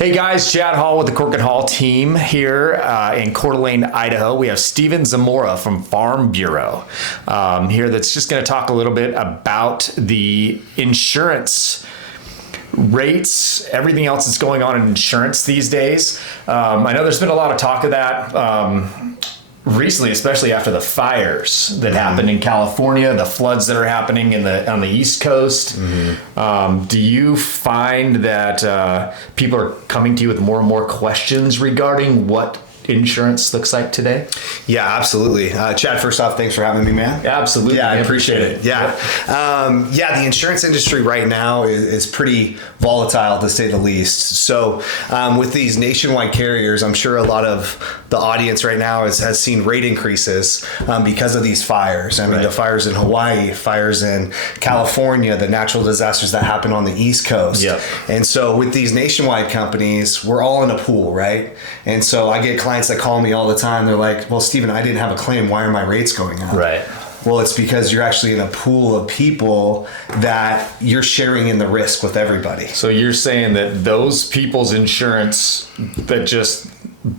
Hey guys, Chad Hall with the Corcoran-Hall team here in Coeur d'Alene, Idaho. We have Steven Zamora from Farm Bureau here that's just going to talk a little bit about the insurance rates, everything else that's going on in insurance these days. I know there's been a lot of talk of that recently, especially after the fires that happened in California, the floods that are happening on the East Coast. Do you find that people are coming to you with more and more questions regarding what insurance looks like today? Yeah, absolutely. Chad, first off, thanks for having me, man. Absolutely. Yeah, I appreciate it. Yeah. The insurance industry right now is pretty volatile, to say the least. So with these nationwide carriers, I'm sure a lot of the audience right now has seen rate increases because of these fires. I mean, the fires in Hawaii, fires in California, the natural disasters that happen on the East Coast. Yep. And so with these nationwide companies, we're all in a pool, right? And so I get clients that call me all the time. They're like, well, Steven, I didn't have a claim. Why are my rates going up? Right. Well, it's because you're actually in a pool of people that you're sharing in the risk with everybody. So you're saying that those people's insurance that just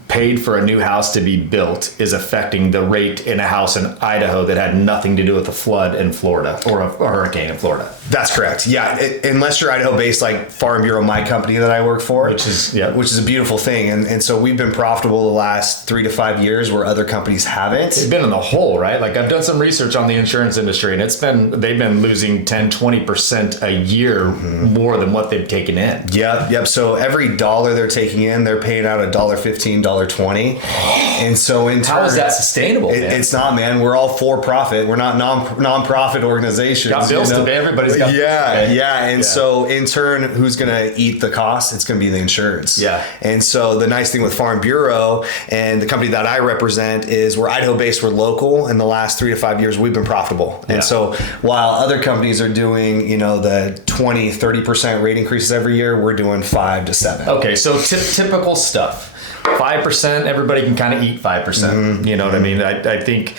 paid for a new house to be built is affecting the rate in a house in Idaho that had nothing to do with a flood in Florida or a hurricane in Florida. That's correct. Yeah, unless you're Idaho based, like Farm Bureau, my company that I work for, which is a beautiful thing. And so we've been profitable the last 3 to 5 years where other companies haven't. They've been in the hole, right? Like I've done some research on the insurance industry, and they've been losing 10-20% a year more than what they've taken in. Yep. So every dollar they're taking in, they're paying out $1.15, $1.20. And so in turn, how is that sustainable? It's not, man. We're all for profit. We're not non-profit organizations. Got bills to pay. Everybody's got And so in turn, who's going to eat the cost? It's going to be the insurance. Yeah. And so the nice thing with Farm Bureau and the company that I represent is we're Idaho based, we're local. In the last 3 to 5 years, we've been profitable. And so while other companies are doing, the 20-30% rate increases every year, we're doing 5 to 7. Okay. So typical stuff. 5%, everybody can kind of eat 5%. You know what I mean? I think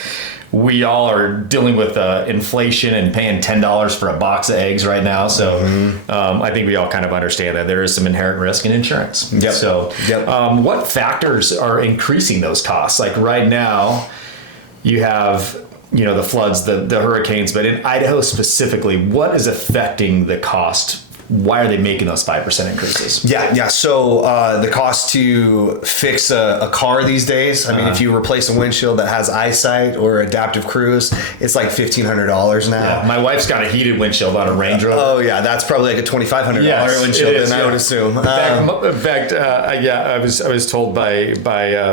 we all are dealing with inflation and paying $10 for a box of eggs right now. So I think we all kind of understand that there is some inherent risk in insurance. Yep. So what factors are increasing those costs? Like right now, you have the floods, the hurricanes, but in Idaho specifically, what is affecting the cost? Why are they making those 5% increases? Yeah. So the cost to fix a car these days, I mean, if you replace a windshield that has eyesight or adaptive cruise, it's like $1,500 now. Yeah. My wife's got a heated windshield on a Range Rover. That's probably like a $2,500 windshield, then I would assume. In fact, I was told by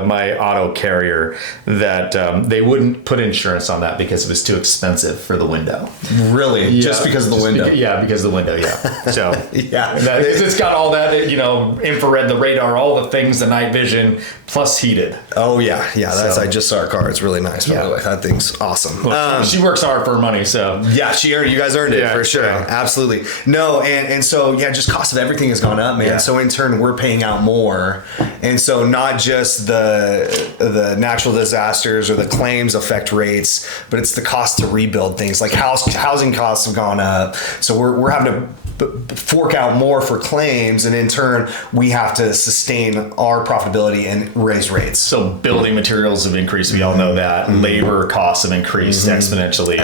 my auto carrier that they wouldn't put insurance on that because it was too expensive for the window. Really? Yeah. Just because of the window? Because of the window, yeah. So it's got all that, infrared, the radar, all the things, the night vision, plus heated. Oh yeah. I just saw her car. It's really nice, by the way. That thing's awesome. Well, she works hard for her money, so yeah, you guys earned it for sure. Yeah. Absolutely. No, and so just cost of everything has gone up, man. Yeah. So in turn, we're paying out more, and so not just the natural disasters or the claims affect rates, but it's the cost to rebuild things. Like housing costs have gone up, so we're having to fork out more for claims, and in turn we have to sustain our profitability and raise rates. So building materials have increased, we all know that. Labor costs have increased exponentially.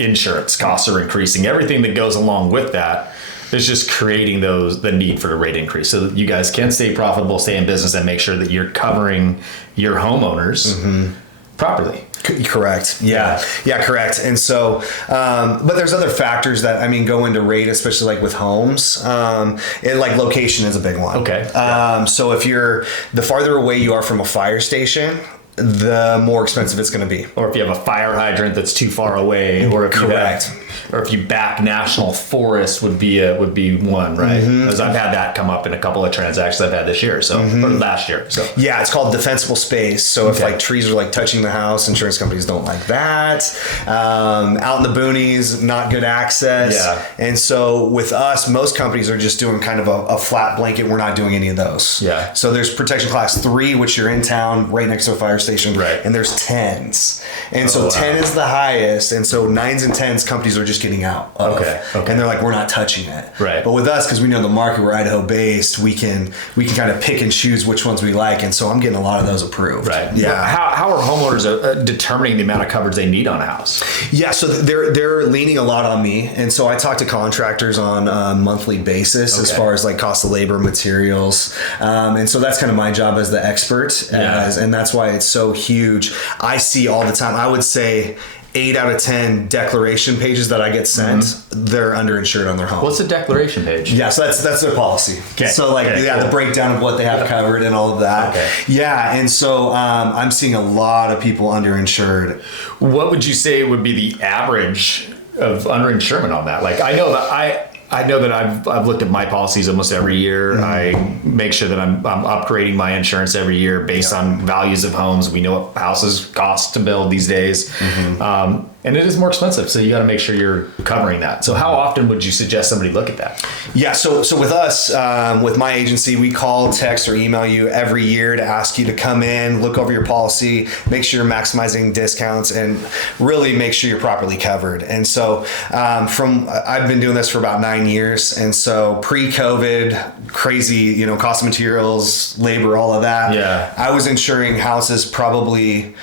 Insurance costs are increasing. Everything that goes along with that is just creating the need for a rate increase so that you guys can stay profitable, stay in business, and make sure that you're covering your homeowners properly. Correct. Yeah, correct. And so, but there's other factors that, go into rate, especially like with homes. Like location is a big one. Okay. So if the farther away you are from a fire station, the more expensive it's going to be. Or if you have a fire hydrant that's too far away, or if you back national forest would be one, right? Because I've had that come up in a couple of transactions I've had this year, or last year. So yeah, it's called defensible space. So if like trees are like touching the house, insurance companies don't like that. Out in the boonies, not good access. Yeah. And so with us, most companies are just doing kind of a flat blanket. We're not doing any of those. Yeah. So there's protection class 3, which you're in town right next to a fire station. Right. And there's 10s. And so 10 is the highest. And so 9s and 10s companies are just getting out of. Okay. And they're like, we're not touching it. Right. But with us, because we know the market, we're Idaho based, we can kind of pick and choose which ones we like. And so I'm getting a lot of those approved. Right. Yeah. How are homeowners determining the amount of coverage they need on a house? Yeah, so they're leaning a lot on me, and so I talk to contractors on a monthly basis as far as like cost of labor, materials, and so that's kind of my job as the expert, and that's why it's so huge. I see all the time. I would say 8 out of 10 declaration pages that I get sent, they're underinsured on their home. What's a declaration page? Yeah, so that's their policy. Okay. So like, cool. The breakdown of what they have covered and all of that. Okay. Yeah, and so I'm seeing a lot of people underinsured. What would you say would be the average of underinsurement on that? Like, I know that I've looked at my policies almost every year. I make sure that I'm upgrading my insurance every year based on values of homes. We know what houses cost to build these days. And it is more expensive, so you got to make sure you're covering that. So how often would you suggest somebody look at that? Yeah, so with us, with my agency, we call, text, or email you every year to ask you to come in, look over your policy, make sure you're maximizing discounts, and really make sure you're properly covered. And so I've been doing this for about 9 years, and so pre-COVID, crazy, cost of materials, labor, all of that. Yeah. I was insuring houses probably,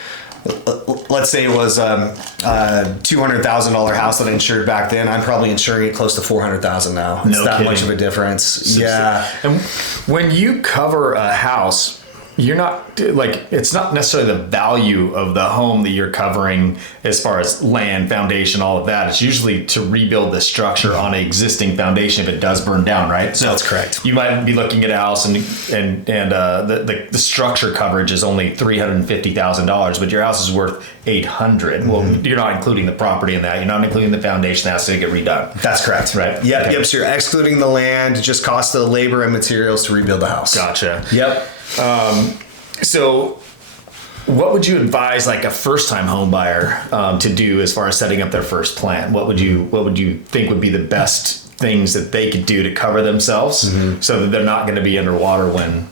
let's say it was a $200,000 house that I insured back then. I'm probably insuring it close to $400,000 now. It's that much of a difference. Yeah. And when you cover a house, you're not like, it's not necessarily the value of the home that you're covering as far as land, foundation, all of that. It's usually to rebuild the structure on an existing foundation if it does burn down, right? So that's correct. You might be looking at a house and the structure coverage is only $350,000, but your house is worth $800,000. Well, you're not including the property in that. You're not including the foundation that has to get redone. That's correct. Right. Yep. Okay. Yep. So you're excluding the land, just cost of the labor and materials to rebuild the house. Gotcha. Yep. So what would you advise like a first-time home buyer to do as far as setting up their first plan? What would you think would be the best things that they could do to cover themselves so that they're not going to be underwater when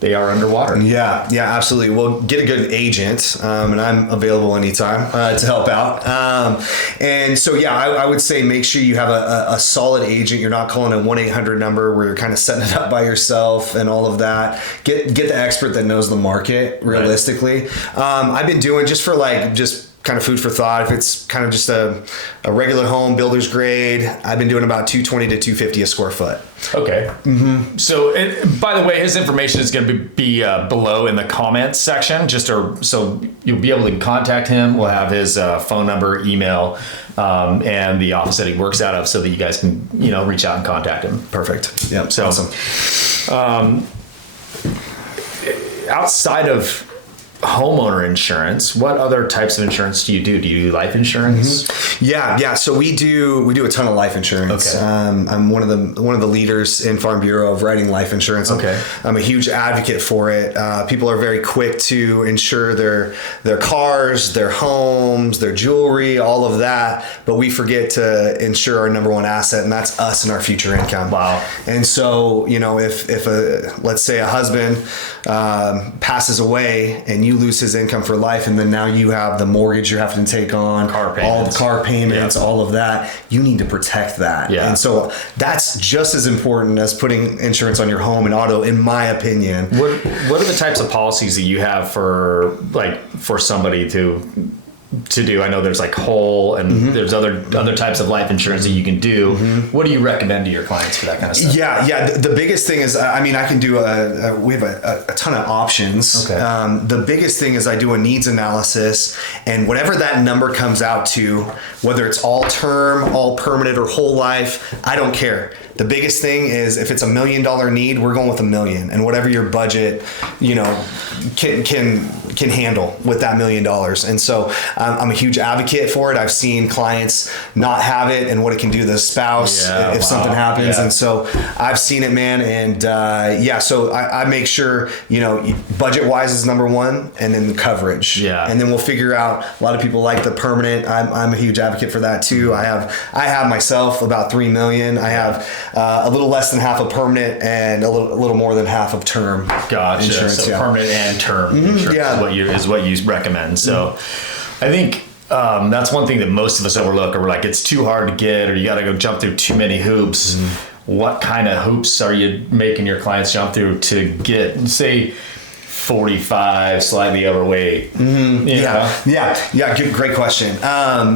they are underwater? Yeah, absolutely. Well, get a good agent, and I'm available anytime to help out. And so, I would say make sure you have a solid agent. You're not calling a 1-800 number where you're kind of setting it up by yourself and all of that. Get the expert that knows the market realistically. Right. I've been doing just kind of food for thought. If it's kind of just a regular home, builder's grade, I've been doing about $220 to $250 a square foot. Okay. So, by the way, his information is going to be below in the comments section, so you'll be able to contact him. We'll have his phone number, email, and the office that he works out of, so that you guys can reach out and contact him. Perfect. Yep. So, awesome. Outside of homeowner insurance, what other types of insurance do you do? Do you do life insurance? Yeah. So we do a ton of life insurance. Okay. I'm one of the leaders in Farm Bureau of writing life insurance. Okay. I'm a huge advocate for it. People are very quick to insure their cars, their homes, their jewelry, all of that, but we forget to insure our number one asset, and that's us and our future income. Wow. And so, if let's say a husband passes away and you lose his income for life, and then now you have the mortgage you're having to take on, all the car payments, all of that, you need to protect that. Yeah. And so that's just as important as putting insurance on your home and auto, in my opinion. What are the types of policies that you have for somebody to do? I know there's like whole and there's other types of life insurance that you can do. What do you recommend to your clients for that kind of stuff? Yeah. The biggest thing is, I can do we have a ton of options. Okay. The biggest thing is I do a needs analysis, and whatever that number comes out to, whether it's all term, all permanent, or whole life, I don't care. The biggest thing is if it's $1 million need, we're going with $1 million, and whatever your budget, can handle with that $1 million. And so I'm a huge advocate for it. I've seen clients not have it and what it can do to the spouse if something happens. Yeah. And so I've seen it, man. And so I make sure, budget wise is number one, and then the coverage. Yeah. And then we'll figure out, a lot of people like the permanent. I'm a huge advocate for that too. I have myself about $3 million. I have a little less than half of permanent and a little more than half of term. Gotcha. Insurance. So permanent and term insurance is what you recommend. So I think that's one thing that most of us overlook, or we're like, it's too hard to get, or you got to go jump through too many hoops. What kind of hoops are you making your clients jump through to get, say, 45, slightly overweight? Yeah. Great question.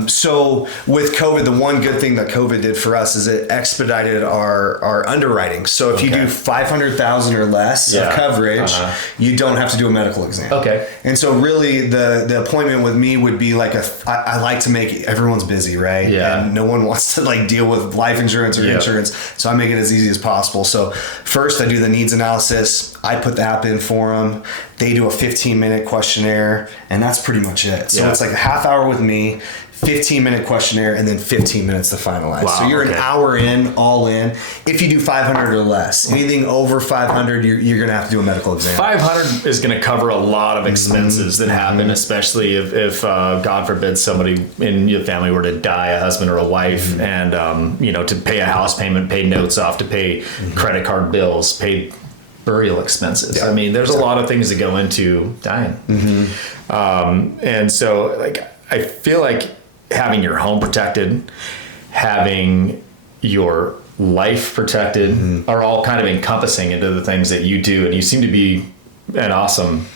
So with COVID, the one good thing that COVID did for us is it expedited our underwriting. So if you do 500,000 or less of coverage, you don't have to do a medical exam. Okay. And so really the appointment with me would be like I like to make everyone's busy, right? Yeah. And no one wants to like deal with life insurance or insurance. So I make it as easy as possible. So first I do the needs analysis. I put the app in for them. They do a 15-minute questionnaire, and that's pretty much it. So it's like a half hour with me, 15-minute questionnaire, and then 15 minutes to finalize. Wow, so you're an hour in, all in. If you do 500 or less, anything over 500, you're going to have to do a medical exam. 500 is going to cover a lot of expenses that happen, especially if God forbid, somebody in your family were to die, a husband or a wife, and to pay a house payment, pay notes off, to pay credit card bills, pay burial expenses. I mean, there's a lot of things that go into dying. And so like, I feel like having your home protected, having your life protected are all kind of encompassing into the things that you do. And you seem to be an awesome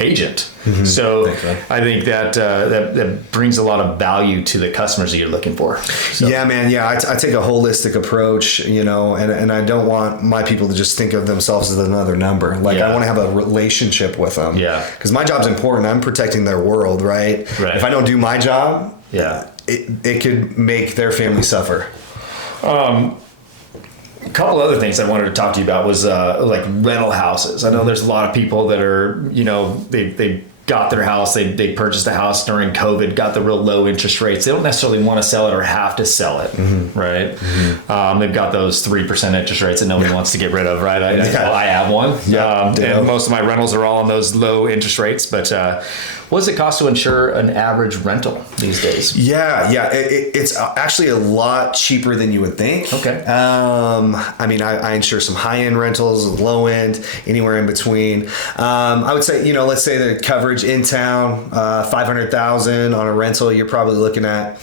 agent. So I think that brings a lot of value to the customers that you're looking for. So. Yeah, man. Yeah. I take a holistic approach, and I don't want my people to just think of themselves as another number. Like I want to have a relationship with them. Yeah. Because my job's important. I'm protecting their world, right? If I don't do my job, it could make their family suffer. A couple other things I wanted to talk to you about was like rental houses. I know there's a lot of people that are, they got their house, they purchased a house during COVID, got the real low interest rates. They don't necessarily want to sell it or have to sell it, right? They've got those 3% interest rates that nobody wants to get rid of, right? I have one. And most of my rentals are all on those low interest rates. But what does it cost to insure an average rental these days? It's actually a lot cheaper than you would think. Okay. I mean, I insure some high-end rentals, low-end, anywhere in between. I would say, let's say the coverage in town, $500,000 on a rental, you're probably looking at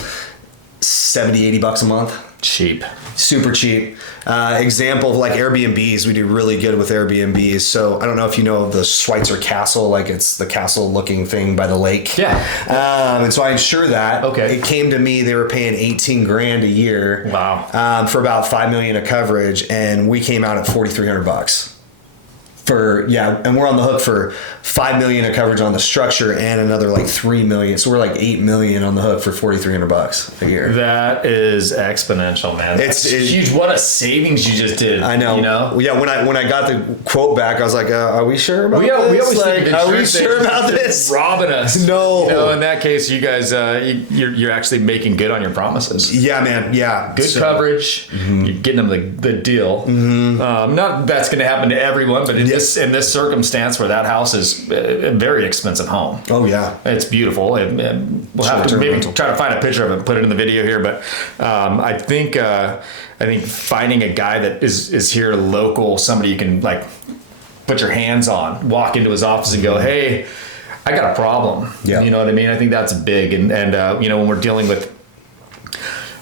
$70-$80 a month. Cheap. Super cheap. Example of like Airbnbs, we do really good with Airbnbs. So I don't know if you know the Schweitzer Castle, like it's the castle looking thing by the lake. Yeah. And so I insure that. Okay. It came to me, they were paying $18,000 a year. Wow. For about $5 million of coverage, and we came out at $4,300. And we're on the hook for $5 million of coverage on the structure and another like $3 million. So we're like $8 million on the hook for $4,300 a year. That is exponential, man. It's huge. What a savings you just did. I know. Yeah. When I got the quote back, I was like, "Are we sure about this? We always like, are we sure about this? Robbing us? No. In that case, you guys, you're actually making good on your promises. Yeah, man. Yeah. Good coverage. You're getting them the deal. Not that's going to happen to everyone, but in this circumstance where that house is a very expensive home. Oh yeah, it's beautiful. We'll have to maybe try to find a picture of it and put it in the video here. But I think finding a guy that is here local, somebody you can like put your hands on, walk into his office and go, "Hey, I got a problem." Yeah. You know what I mean? I think that's big. And when we're dealing with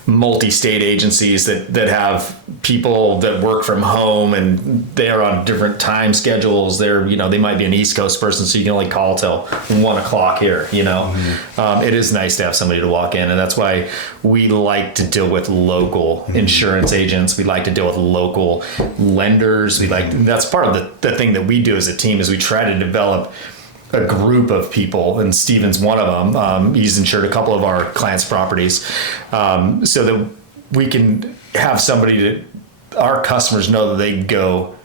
multi-state agencies that have people that work from home and they're on different time schedules. They might be an East Coast person, so you can only call till 1:00 here. It is nice to have somebody to walk in, and that's why we like to deal with local insurance agents. We like to deal with local lenders. That's part of the thing that we do as a team is we try to develop a group of people, and Steven's one of them. He's insured a couple of our clients' properties, so that we can have somebody that our customers know that they can go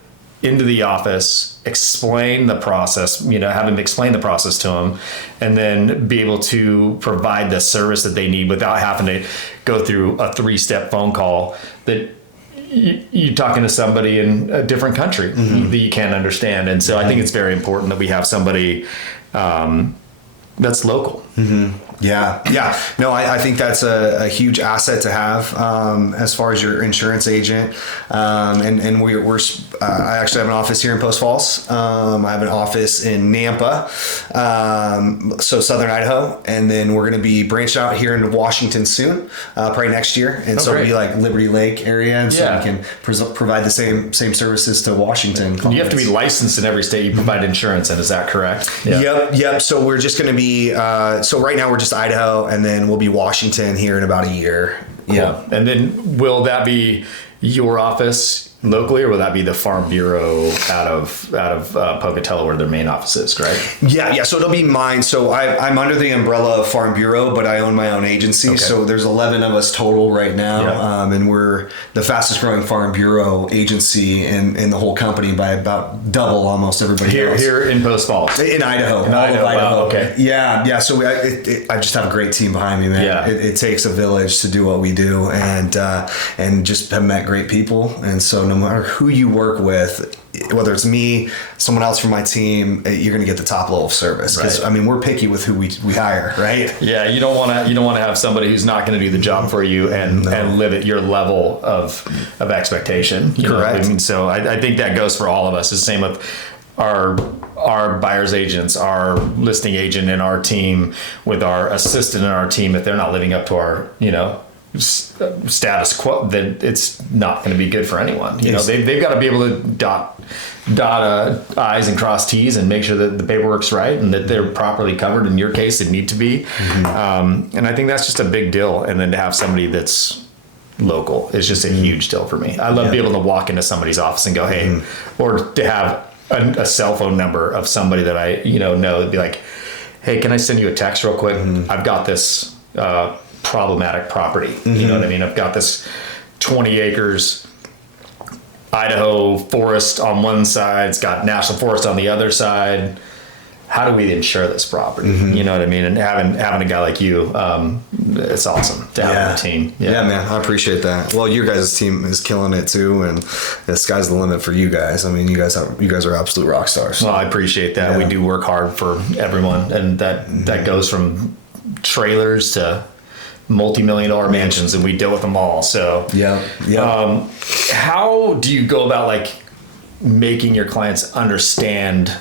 into the office, explain the process, have him explain the process to them, and then be able to provide the service that they need without having to go through a 3-step phone call that you're talking to somebody in a different country that you can't understand. And so I think it's very important that we have somebody that's local. Yeah. No, I think that's a huge asset to have as far as your insurance agent. And I actually have an office here in Post Falls. I have an office in Nampa, so Southern Idaho, and then we're going to be branched out here into Washington soon, probably next year. And so it'll be like Liberty Lake area, and so we can provide the same services to Washington. And you have to be licensed in every state you provide insurance in. Is that correct? Yep. So we're just going to be. So right now we're just Idaho, and then we'll be Washington here in about a year. Cool. Yeah. And then will that be your office locally, or will that be the Farm Bureau out of Pocatello, where their main office is, right? Yeah. So it'll be mine. So I'm under the umbrella of Farm Bureau, but I own my own agency. Okay. So there's 11 of us total right now, and we're the fastest growing Farm Bureau agency in the whole company by about double almost everybody else. Here in Post Falls? In Idaho. In Idaho. Wow, okay. Yeah. So I just have a great team behind me, man. Yeah. It takes a village to do what we do, and just have met great people. And so no matter who you work with, whether it's me, someone else from my team, you're going to get the top level of service. Because I mean, we're picky with who we hire, right? Yeah, you don't want to have somebody who's not going to do the job for you and live at your level of expectation. Correct. I mean, so I think that goes for all of us. It's the same with our buyer's agents, our listing agent in our team, with our assistant in our team. If they're not living up to our status quo, then it's not going to be good for anyone. They've got to be able to dot I's and cross T's and make sure that the paperwork's right and that they're properly covered. In your case, it need to be. And I think that's just a big deal. And then to have somebody that's local is just a huge deal for me. I love being able to walk into somebody's office and go, hey, or to have a cell phone number of somebody that I know. It'd be like, hey, can I send you a text real quick? I've got this problematic property. You know what I mean? I've got this 20 acres Idaho forest on one side, it's got national forest on the other side. How do we insure this property? You know what I mean? And having a guy like you, it's awesome to have on the team. Yeah, man, I appreciate that. Well, your guys' team is killing it too, and the sky's the limit for you guys. I mean, you guys are absolute rock stars. Well, I appreciate that. We do work hard for everyone, and that goes from trailers to multi-million-dollar mansions, and we deal with them all. So how do you go about like making your clients understand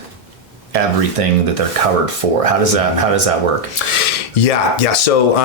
everything that they're covered for? How does that work? So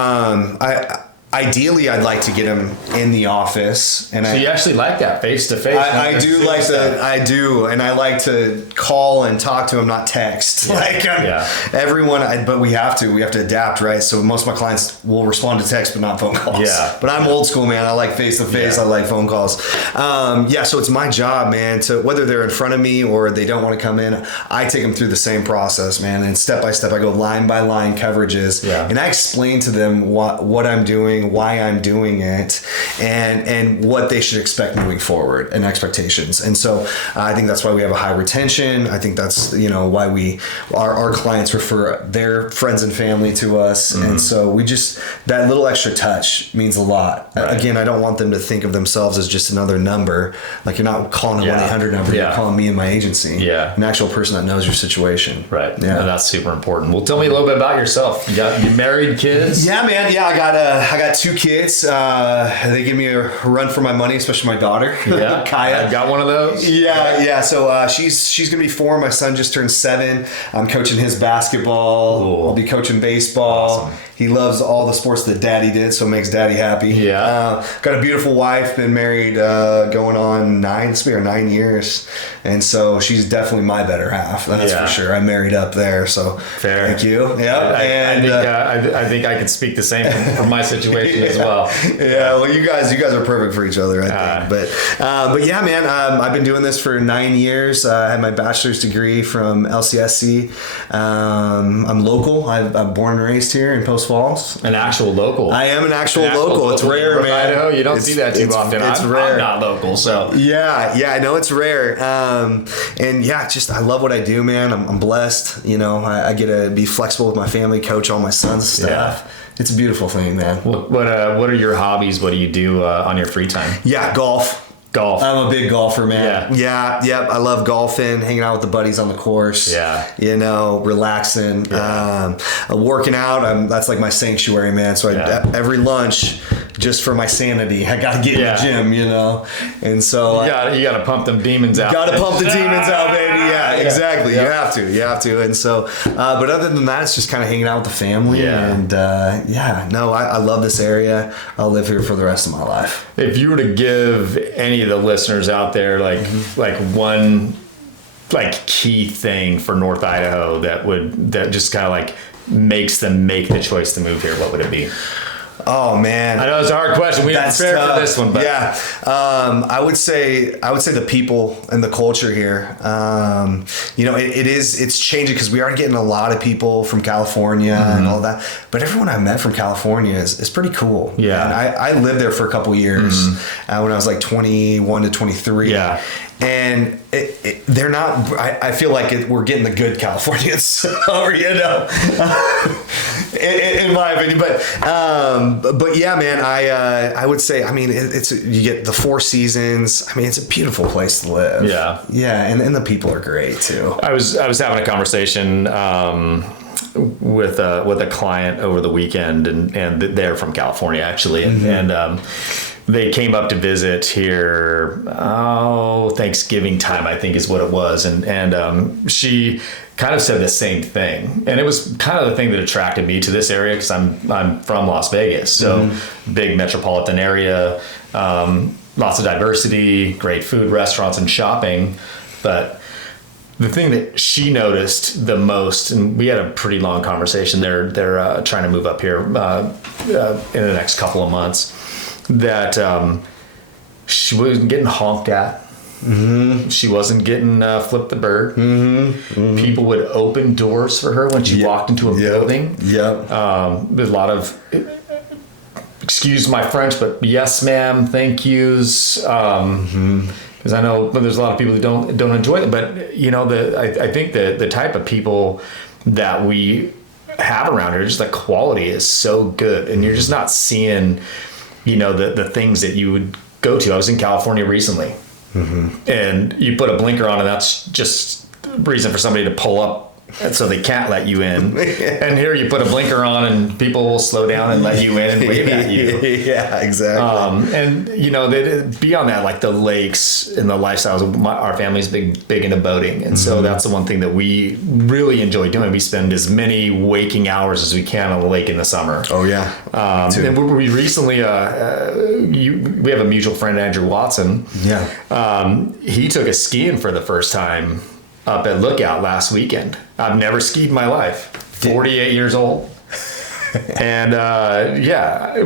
ideally, I'd like to get them in the office, and you actually like that face to face. I do like that. I do, and I like to call and talk to them, not text. Everyone. But we have to adapt, right? So most of my clients will respond to text, but not phone calls. Yeah. But I'm old school, man. I like face to face. I like phone calls. So it's my job, man. To whether they're in front of me or they don't want to come in, I take them through the same process, man. And step by step, I go line by line coverages, and I explain to them what I'm doing, why I'm doing it, and what they should expect moving forward, and expectations. And so I think that's why we have a high retention. I think that's why our clients refer their friends and family to us. And so we just, that little extra touch means a lot. Right. Again, I don't want them to think of themselves as just another number. Like, you're not calling a 1-800 number, you're calling me and my agency. An actual person that knows your situation. Right. Yeah. And that's super important. Well, tell me a little bit about yourself. You married, kids? Yeah, man. Yeah, I got 2 kids. They give me a run for my money, especially my daughter, Kaya. I got one of those. Yeah. So she's gonna be 4. My son just turned 7. I'm coaching his basketball. Cool. I'll be coaching baseball. Awesome. He loves all the sports that daddy did, so it makes daddy happy. Yeah. Got a beautiful wife, been married going on 9 years. And so she's definitely my better half. That's for sure. I married up there, so fair. Thank you. Yeah. I think I could speak the same from my situation as well. Yeah, well, you guys are perfect for each other, I think. But yeah, man, I've been doing this for 9 years. I had my bachelor's degree from LCSC. I'm local. I'm born and raised here in Post Falls. An actual local. I am an actual local. It's rare, man. Idaho, you don't see that too often. It's rare. I'm not local, so. Yeah, I know it's rare. And yeah, just I love what I do, man. I'm blessed. I get to be flexible with my family, coach all my son's stuff. It's a beautiful thing, man. What are your hobbies? What do you do on your free time? Yeah, golf. Golf. I'm a big golfer, man. Yeah. Yep. I love golfing, hanging out with the buddies on the course. Yeah. Relaxing. Yeah. Working out. That's like my sanctuary, man. So every lunch, just for my sanity, I got to get in the gym, And so you got to pump them demons out. Got to pump the demons out, baby. Yeah, exactly. Yeah. You have to. And so, but other than that, it's just kind of hanging out with the family. Yeah. And I love this area. I'll live here for the rest of my life. If you were to give any of the listeners out there like one key thing for North Idaho that just kind of like makes them make the choice to move here, what would it be? Oh man, I know it's a hard question. We didn't prepare for this one, but I would say the people and the culture here. It's changing because we are getting a lot of people from California and all that. But everyone I met from California is pretty cool. Yeah, and I lived there for a couple years when I was like 21 to 23. Yeah. And they're not. I feel like we're getting the good Californians, in my opinion. But yeah, man. I would say. I mean, you get the 4 seasons. I mean, it's a beautiful place to live. Yeah, yeah, and the people are great too. I was having a conversation with a client over the weekend, and they're from California actually, and they came up to visit here, Thanksgiving time, I think is what it was. And she kind of said the same thing. And it was kind of the thing that attracted me to this area because I'm from Las Vegas. So big metropolitan area, lots of diversity, great food, restaurants, and shopping. But the thing that she noticed the most, and we had a pretty long conversation, they're trying to move up here in the next couple of months, that she wasn't getting honked at. She wasn't getting flipped the bird. People would open doors for her when she walked into a building. There's a lot of, excuse my French, but yes ma'am, thank yous. Because I know there's a lot of people who don't enjoy it. But I think the type of people that we have around here, just the quality is so good, and you're just not seeing the things that you would go to. I was in California recently, and you put a blinker on, and that's just reason for somebody to pull up, and so they can't let you in. And here you put a blinker on, and people will slow down and let you in and wave at you. Yeah, exactly. And beyond that, like the lakes and the lifestyles, our family's big into boating, and so that's the one thing that we really enjoy doing. We spend as many waking hours as we can on the lake in the summer. Oh yeah. And we recently, we have a mutual friend, Andrew Watson. Yeah. He took us skiing for the first time up at Lookout last weekend. I've never skied in my life. 48 years old. And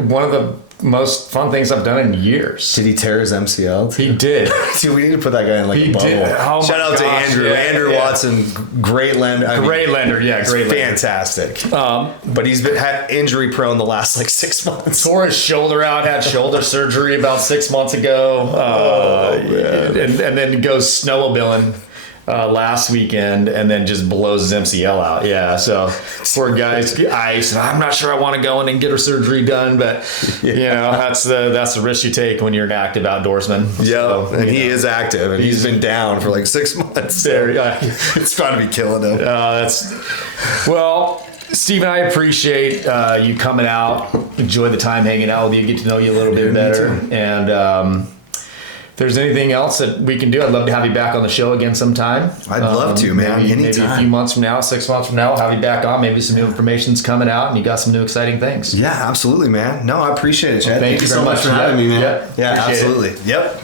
one of the most fun things I've done in years. Did he tear his MCL? He did. Dude, we need to put that guy in a bubble. Did. Oh, shout out to Andrew. Andrew Watson, great lender. Great lender. Fantastic. But he's had injury prone the last 6 months. Tore his shoulder out, had shoulder surgery about 6 months ago. And then goes snowmobiling last weekend, and then just blows his MCL out. Yeah, so poor guy's ice. I'm not sure I want to go in and get her surgery done, but that's the risk you take when you're an active outdoorsman. Yeah, so, and he is active, and he's been down for 6 months. So it's got to be killing him. Well, Steven, I appreciate you coming out. Enjoy the time hanging out with you, get to know you a little bit better, and. If there's anything else that we can do, I'd love to have you back on the show again sometime. I'd love to, man. Maybe a few months from now, 6 months from now, I'll have you back on. Maybe some new information's coming out, and you got some new exciting things. Yeah, absolutely, man. No, I appreciate it, Chad. Well, thank you so much for having me, man. Yeah, absolutely. Yep.